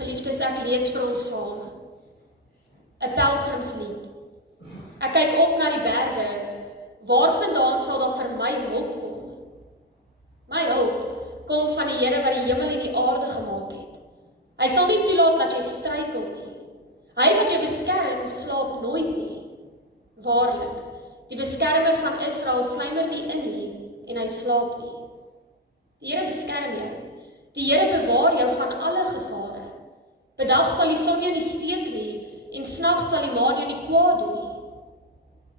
Geliefdes, ek lees vir ons saam 'n pelgrimslied. Ek kyk op na die berge, waarvandaan sal daar vir my hulp kom? My hulp kom van die Here wat die hemel en die aarde gemaak het. Hy sal nie toelaat dat jy struikel nie. Hy wat jou beskerm, slaap nooit nie. Waarlik, die beskermer van Israel sluimer nie in nie, en hy slaap nie. Die Here beskerm jou. Die Here bewaar jou van alle gevare. Bedag sal die son jou nie steek nie, en snags sal die maan jou nie kwaad doen nie.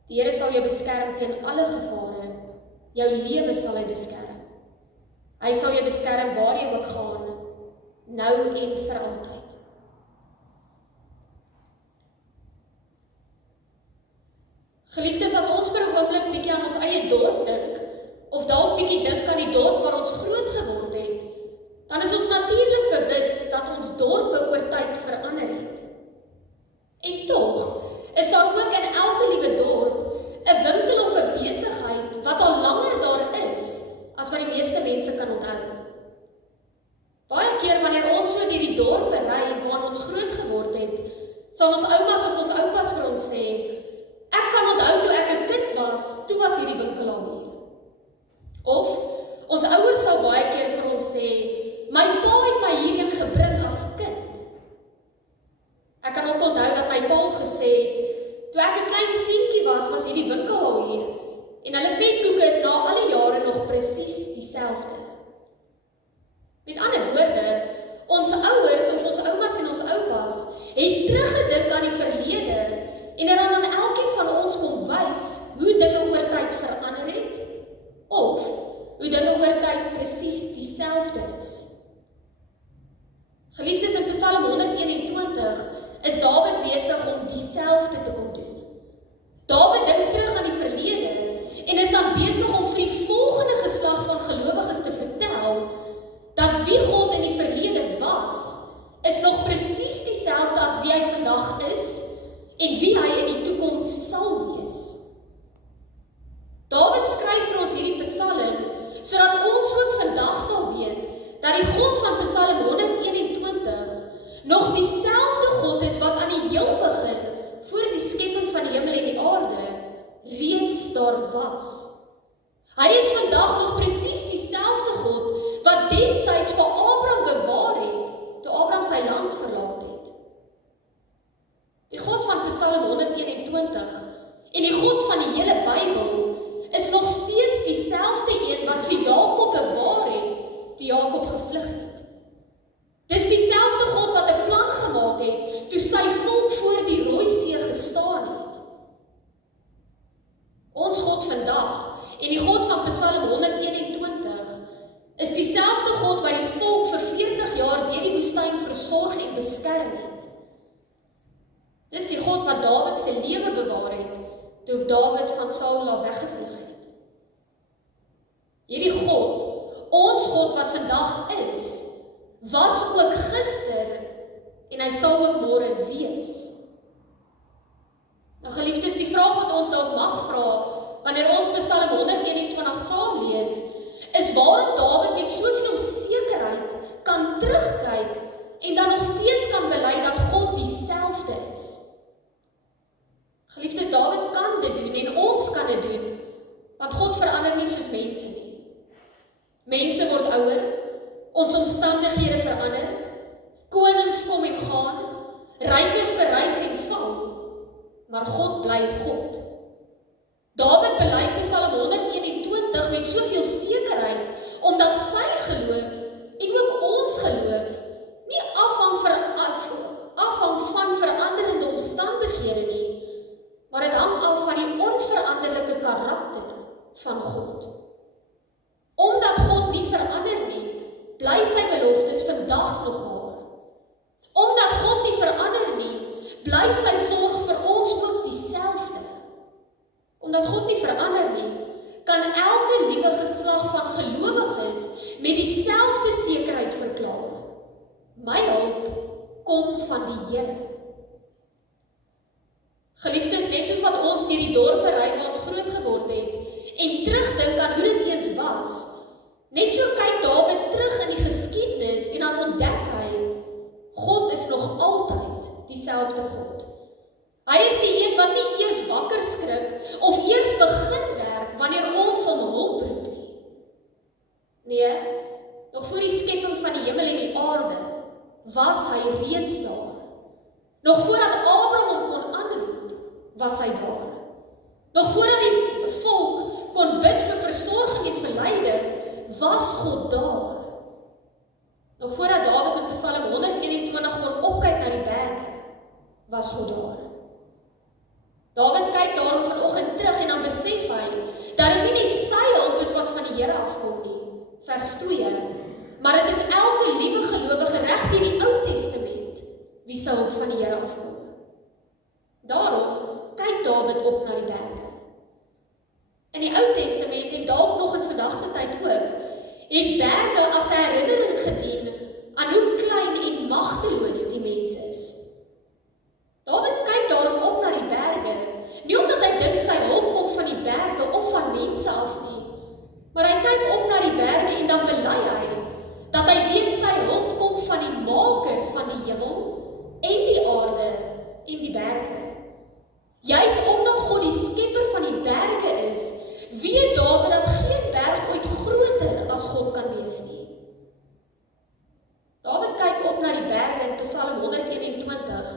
Die Here sal jou beskerm teen alle gevare. Jou lewe sal hy beskerm. Hy sal jou beskerm waar jy ook gaan, nou en vir altyd. Geliefdes, as ons vir 'n oomblik bietjie aan ons eie dorp dink, of dalk bietjie dink aan die dorp waar ons groot geword het, dan is ons natuurlik bewus dat ons dorpe oor tyd verander het. En tog is daar ook in elke liewe dorp 'n winkel of 'n besigheid wat al langer daar is as wat die meeste mense kan onthou. Baie keer wanneer ons so deur die dorpe ry waar ons groot geword het, sal ons oumas of ons oupas vir ons sê, ek kan onthou toe ek 'n kind was, toe was hierdie winkel al hier. Of ons ouers sal baie keer vir ons sê, my pa het my hierheen gebring as kind. Ek kan ook onthou dat my pa gesê het, toe ek 'n klein seentjie was hierdie winkel al hier, en hulle vetkoeke is na al die jare nog presies dieselfde. Met ander woorde, ons ouers of ons oumas en ons oupas het teruggedink aan die verlede en er dan aan elkeen van ons kom wys hoe dinge oor tyd verander het of hoe dinge oor tyd presies dieselfde is. Geliefdes, in Psalm 121 is Dawid besig om dieselfde te kom doen. Dawid dink terug aan die verlede en is dan besig om vir die volgende geslag van gelowiges te vertel dat wie God in die verlede was, is nog presies dieselfde as wie hy vandag is en wie hy in die toekoms sal wees. Dawid skryf vir ons hierdie psalm sodat ons ook vandag sal weet dat die God van Psalm 121 nog dieselfde God is wat aan die heel begin, voor die skepping van die hemel en die aarde, reeds daar was. Hy is vandag nog presies dieselfde God wat destyds vir Abraham bewaar het, toe Abraham sy land verlaat het. Die God van Psalm 121 en die God van die hele Bybel is nog steeds dieselfde een wat vir Jakob bewaar het, toe Jakob gevlug het. Dis dieselfde God wat 'n plan gemaak het, toe sy volk voor die Rooi See gestaan het. Ons God vandag en die God van Psalm 121 is dieselfde God wat die volk vir 40 jaar deur die woestyn versorg en beskerm het. Dis die God wat Dawid se lewe bewaar het, toe Dawid van Saul af weggevlug het. Hierdie God, ons God wat vandag is, was ook gister en hy sal ook môre wees. Nou geliefdes, die vraag wat ons dalk mag vra, wanneer ons Psalm 121 saam lees, is waarom Dawid met soveel sekerheid kan terugkyk en dan nog steeds kan bely dat God dieselfde is. Geliefdes, Dawid kan dit doen en ons kan dit doen, want God verander nie soos mense nie. Mense word ouer, ons omstandighede verander, konings kom en gaan, ryke verrys en val, maar God bly God. Dawid bely Psalm 121 met soveel sekerheid, omdat sy geloof en ook ons geloof nie afhang van veranderende omstandighede nie, maar dit hang af van die onveranderlike karakter van God. Omdat God nie verander nie, bly sy beloftes vandag nog waar. Omdat God nie verander nie, bly sy sorg vir ons ook dieselfde. Omdat God nie verander nie, kan elke liewe geslag van gelowiges met dieselfde sekerheid verklaar. My hulp kom van die Here. Geliefdes, net soos wat ons deur die dorpe ry waar ons groot geword het, en terugdink aan hoe dit eens was, net so kyk Dawid terug in die geskiedenis en dan ontdek hy, God is was hy reeds daar. Nog voordat Abraham hom kon aanroep, was hy daar. Nog voordat die volk kon bid vir versorging en verleiding, was God daar. Nog voordat Dawid met Psalm 121 kon opkyk na die berge, was God daar. Dawid kyk daarom vanoggend terug en dan besef hy, dat dit nie net sy hulp is wat van die Here afkom nie, vers 2, maar dit is elke liewe gelowige reg deur die Ou Testament, wie se hulp van die Here afkom. Daarom kyk Dawid op na die berge. In die Ou Testament en dalk nog in vandag se tyd ook, het berge as 'n herinnering gedien aan hoe klein en magteloos die mens is. Dawid kyk daarom op na die berge, nie omdat hy dink sy hulp kom van die berge of van mense af nie, maar hy kyk op na die berge en dan bely hy, dat hy weet sy hulp kom van die Maker van die hemel en die aarde en die berge. Juis omdat God die skepper van die berge is, weet Dawid dat geen berg ooit groter as God kan wees nie. Dawid kyk op na die berge in Psalm 121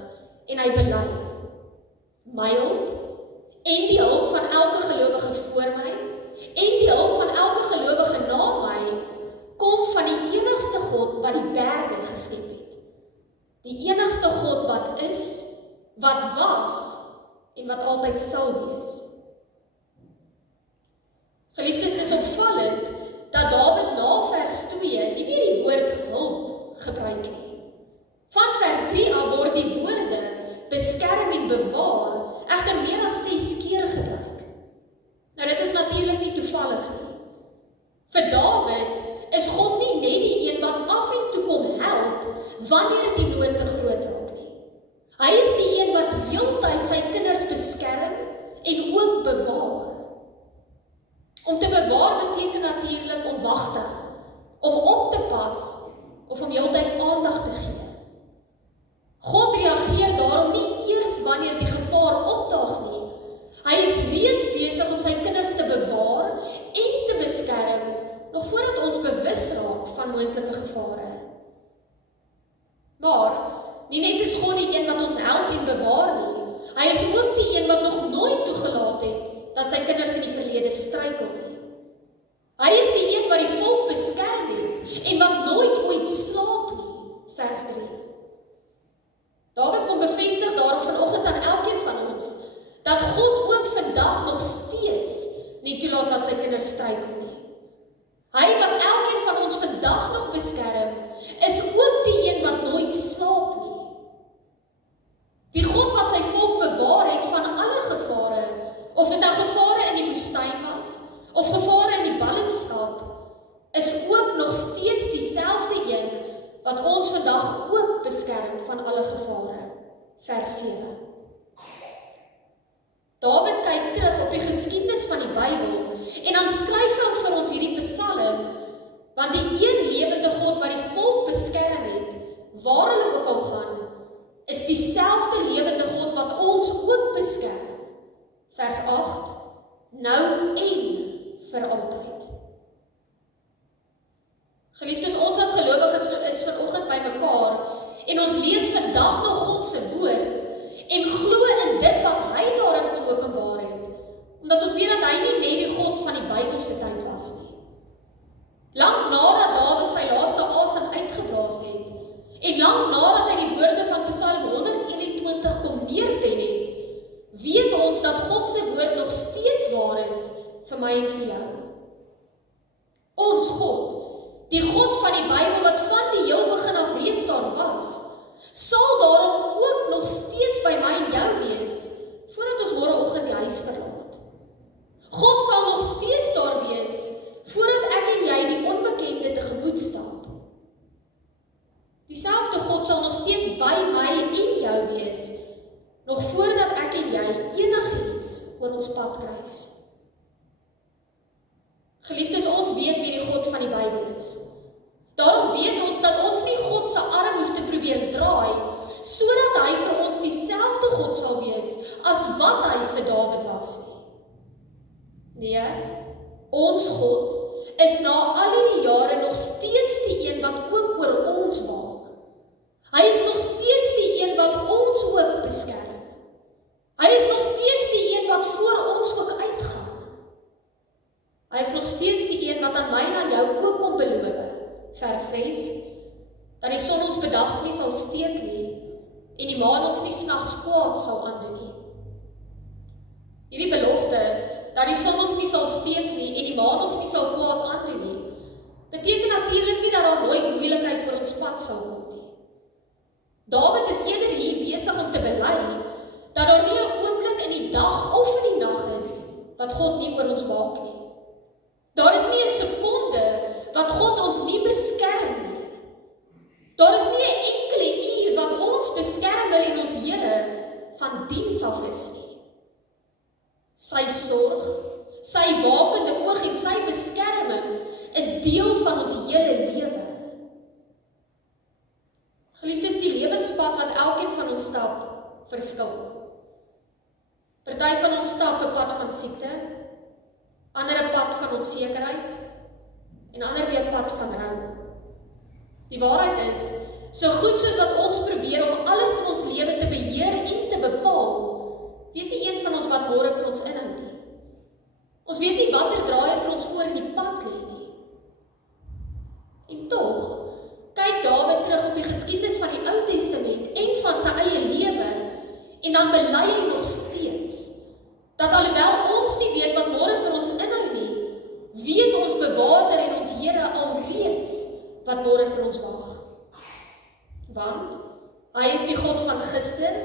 en hy bely, my hulp en die hulp van elke gelowige voor my en die hulp van elke gelowige na my kom van die enigste God wat die berge geskep het. Die enigste God wat is, wat was en wat altyd sal wees. Geliefdes, is opvallend dat Dawid na vers 2 nie weer die woord hulp gebruik nie. Van vers 3 af word die woorde beskerm en bewaar egter meer as 6 keer gebruik. Nou dit is natuurlik nie toevallig nie. Vir Dawid is God nie net die een wat af en toe kom help wanneer die nood te groot raak nie. Hy is die een wat heeltyd sy kinders beskerm en ook bewaar. Om te bewaar beteken natuurlik om wag te hou, om op te pas of om heeltyd aandag te gee. God reageer daarom nie eers wanneer die gevaar opdaag nie. Hy is reeds besig om sy kinders te bewaar en te beskerm, nog voordat ons bewus raak van moontlike gevare. Maar, nie net is God die een wat ons help en bewaar nie, hy is ook die een wat nog nooit toegelaat het, dat sy kinders in die verlede struikel nie. Hy is die een wat die volk beskerm het, en wat nooit ooit slaap nie, vers 3. Dawid kom bevestig daarom vanoggend aan elkeen van ons, dat God ook vandag nog steeds nie toelaat dat sy kinders struikel nie. Hy wat elkeen van ons vandag nog beskerm, is ook die een wat nooit slaap nie. Die God wat sy volk bewaar het van alle gevare, of dit nou gevare in die woestyn was, of gevare in die ballingskap, is ook nog steeds dieselfde een, wat ons vandag ook beskerm van alle gevare. Vers 7. Dawid kyk terug op die geskiedenis van die Bybel, en dan skryf hy vir ons hierdie psalm, want die een lewende God wat die volk beskerm het, waar hulle ook al gaan, is dieselfde lewende God wat ons ook beskerm. Vers 8, nou en vir altyd. Geliefdes, ons as gelowiges is vanoggend by mekaar, en ons lees vandag nog God se woord, en glo in dit wat hy daarin kom openbaar het, omdat ons weet dat hy nie net die God van die Bybelse tyd was nie. Lang nadat Dawid sy laaste asem uitgeblaas het, en lang nadat hy die woorde van Psalm 121 kom neerpen het, weet ons dat God se woord nog steeds waar is vir my en vir jou. Ons God, die God van die Bybel wat van die heel begin af reeds daar was, sal daarom ook nog steeds by my en jou wees, voordat ons môreoggend die huis verlaat. God sal nog steeds daar wees, voordat ek en jy die onbekende tegemoet stap. Dieselfde God sal nog steeds by my en jou wees, nog voordat ek en jy enigiets oor ons pad kruis. Geliefdes, ons weet wie die God van die Bybel is. Daarom weet ons dat ons nie God se arm hoef te probeer draai, sodat hy vir ons dieselfde God sal wees, as wat hy vir Dawid was. Nee, ons God is na al die jare nog steeds die een wat ook oor ons waak. oordags nie sal steek nie, en die maan ons nie snags kwaad sal aandoen nie. Hierdie belofte, dat die son ons nie sal steek nie, en die maan ons nie sal kwaad aandoen nie, beteken natuurlik nie dat daar nooit moeilikheid oor ons pad sal kom nie. Dawid is eerder hier besig om te bely, dat daar nie 'n oomblik in die dag of in die nag is, wat God nie oor ons waak nie. Daar is nie 'n sekonde, wat God ons nie beskerm nie. Daar is nie 'n enkele uur, wat ons beskermer en ons Here van diens af is nie. Sy sorg, sy wakende oog en sy beskerming is deel van ons hele lewe. Geliefdes, die lewenspad wat elkeen van ons stap, verskil. Party van ons stap 'n pad van siekte, ander 'n pad van onsekerheid, en ander weer 'n pad van rou. Die waarheid is, so goed soos wat ons probeer om alles in ons lewe te beheer en te bepaal, weet nie een van ons wat môre vir ons inhou nie. Ons weet nie watter draaie vir ons voor in die pad lê nie. En tog, kyk Dawid terug op die geskiedenis van die Ou Testament en van sy eie lewe, en dan bely hy nog steeds, dat alhoewel ons nie weet wat môre vir ons inhou nie, weet ons bewaarder en ons Here alreeds wat môre vir ons wag. Want hy is die God van gister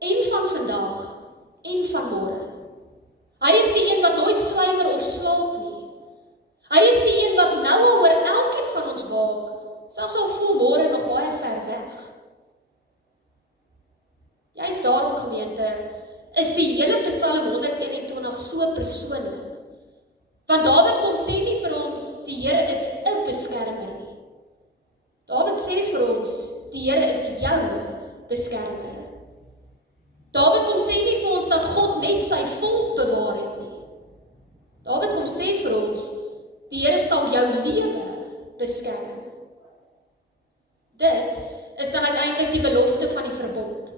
en van vandag en van môre. Hy is die een wat nooit sluimer of slaap nie. Hy is die een wat nou al oor elkeen van ons waak, selfs al voel môre nog baie ver weg. Juist daarom, gemeente, is die hele Psalm 121 so persoonlik. Want Dawid kom sê nie vir ons, die Here is 'n beskermer nie. Dawid sê vir ons, die Here is jou beskermer. Dawid kom sê nie vir ons dat God net sy volk bewaar het nie. Dawid kom sê vir ons, die Here sal jou lewe beskerm. Dit is dan uiteindelik die belofte van die verbond.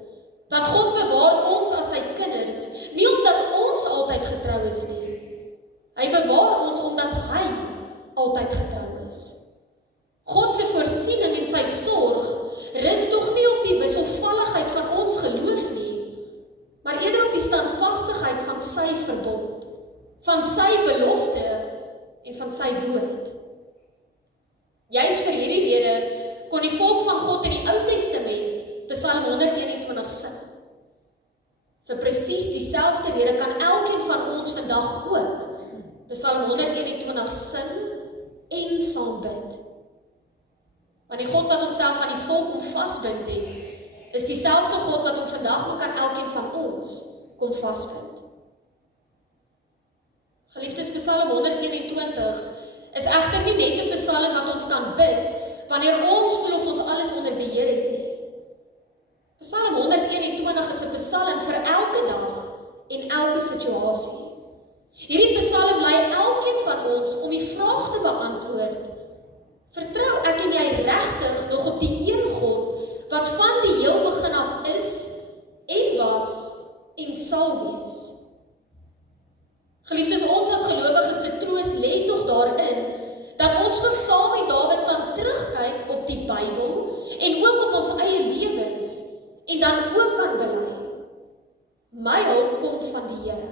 Want God bewaar ons as sy kinders, nie omdat ons altyd getrou is nie. Hy bewaar ons omdat hy altyd getrou is. God se voorsiening en sy sorg rus tog nie op die wisselvalligheid van ons geloof nie, maar eerder op die standvastigheid van sy verbond, van sy belofte en van sy woord. Juist vir hierdie rede kon die volk van God in die Ou Testament Psalm 121 sing. Vir presies dieselfde rede kan elkeen van ons vandag ook Psalm 121 sing en saam bid. Want die God wat homself aan die volk kom vasbind het, is dieselfde God wat hom vandag ook aan elkeen van ons kom vasbind. Geliefdes, Psalm 121 is egter nie net 'n psalm wat ons kan bid wanneer ons voel of ons alles onder beheer het nie. Psalm 121 is 'n psalm vir elke dag en elke situasie. Hierdie psalm lei elkeen van ons om die vraag te beantwoord: vertrou ek en jy regtig nog op die een God wat van die heel begin af is en was en sal wees? Geliefdes, ons as gelowiges se troos lê tog daarin dat ons ook saam met Dawid kan terugkyk op die Bybel en ook op ons eie lewens en dan ook kan bely: my hulp kom van die Here,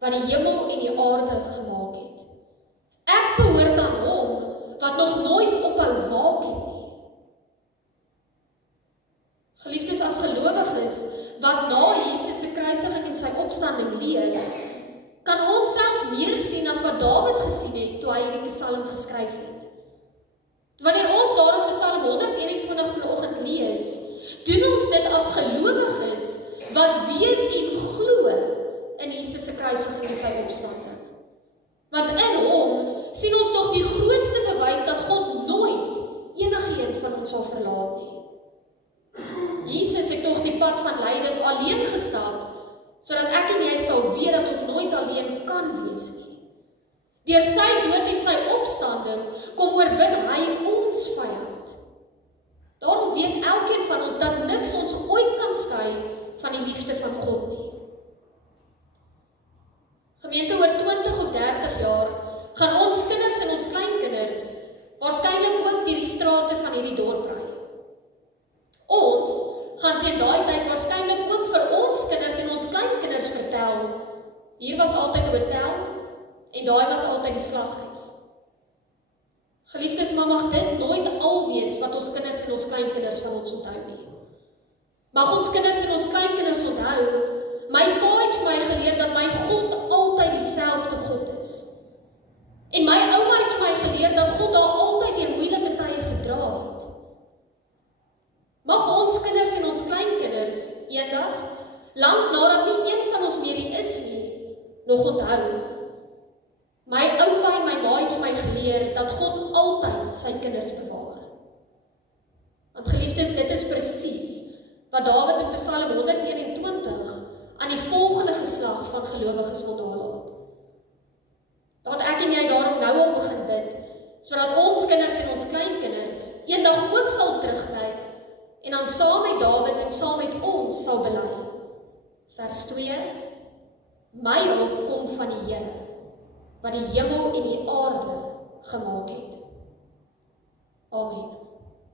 wat die hemel en die aarde gemaak het. Ek behoort aan hom wat nog nooit ophou waak het nie. Geliefdes, as gelowiges wat na Jesus se kruisiging en sy opstanding leef, kan ons self meer sien as wat Dawid gesien het toe hy hierdie psalm geskryf het. Wanneer ons daarom Psalm 121 vanoggend lees, doen ons dit as gelowiges wat weet en glo in Jesus se kruisiging en sy opstanding. Want in hom sien ons tog die grootste bewys dat God nooit enigiemand van ons sal verlaat nie. Jesus het tog die pad van lyding alleen gestap, sodat ek en jy sal weet dat ons nooit alleen kan wees nie. Deur sy dood en sy opstanding kom oorwin hy ons vyand. Daarom weet elkeen van ons dat niks ons ooit kan skei van die liefde van God nie. Gemeente, oor 20 of 30 jaar gaan ons kinders en ons kleinkinders waarskynlik ook deur die strate van hierdie dorp ry. Ons gaan teen daai tyd waarskynlik ook vir ons kinders en ons kleinkinders vertel. Hier was altyd 'n hotel en daai was altyd die slaghuis. Geliefdes, maar mag dit nooit al wees wat ons kinders en ons kleinkinders van ons onthou nie. Mag ons kinders en ons kleinkinders onthou, my pa het vir my geleer dat my God altyd dieselfde God is. En my ouma het vir my geleer dat God daar altyd deur moeilike tye gedra het. Mag ons kinders en ons kleinkinders eendag, lank nadat nie een van ons meer hier is nie, nog onthou. My oupa en my ma het vir my geleer dat God altyd sy kinders bewaar. Want geliefdes, dit is presies wat Dawid in Psalm 121 aan die volgende geslag van gelowiges wil nalaat. Laat ek en jy daarom nou al begin bid, sodat ons kinders en ons kleinkinders eendag ook sal terugkyk en dan saam met Dawid en saam met ons sal bely. Vers 2, my hulp kom van die Here, wat die hemel en die aarde gemaak het. Amen.